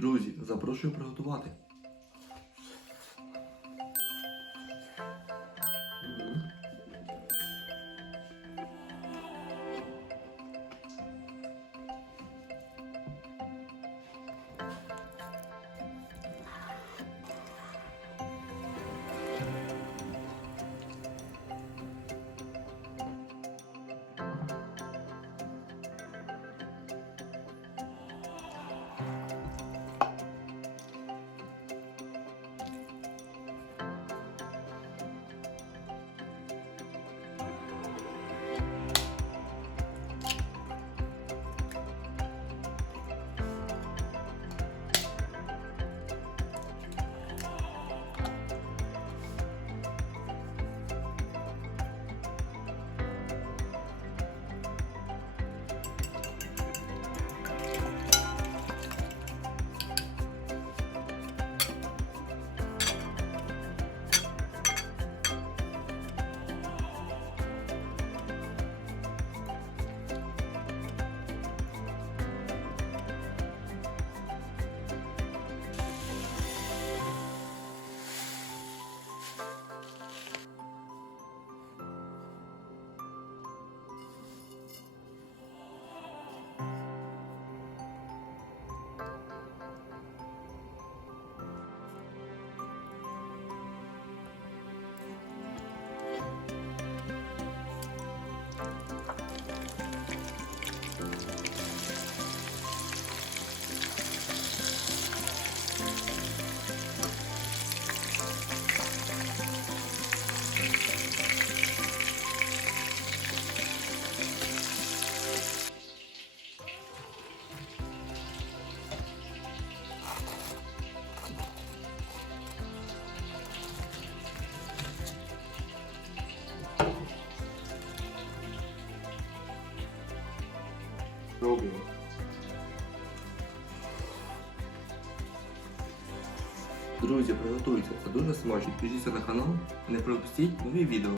Друзі, запрошую приготувати. Пробуємо. Друзі, приготуйте, це дуже смачно. Підпишіться на канал, не пропустіть нові відео.